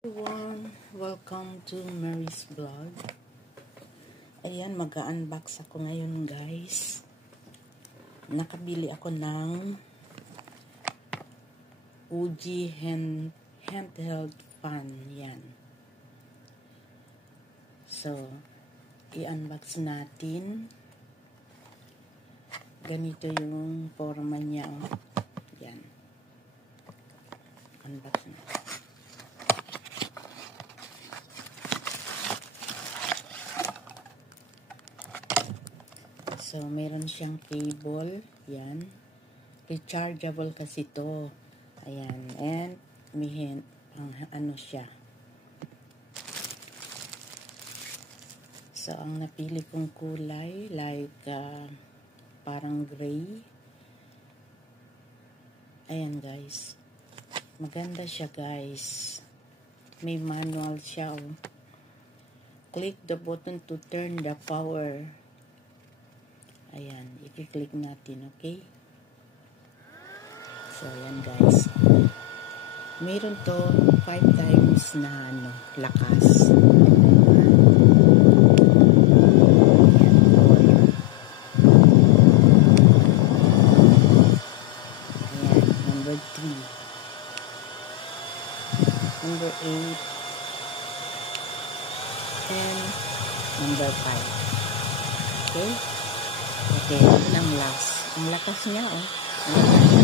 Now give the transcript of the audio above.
Everyone, welcome to Mary's Vlog. Ayan, mag-unbox ako ngayon guys. Nakabili ako ng Fuji handheld fan. Yan. So, i-unbox natin. Ganito yung forma niya. Yan. Unbox natin. So, meron siyang cable. Yan. Rechargeable kasi to. Ayan. And, may ano siya. So, ang napili kong kulay, like, parang gray. Ayan, guys. Maganda siya, guys. May manual siya, oh. Click the button to turn the power. Ayan, i-click natin, okay? So, ayan guys. Meron to 5 times na lakas. Ayan, ayan, number 3. Number 8. And number 5. Okay? Okay, ito ang last. Ang lakas niya, oh.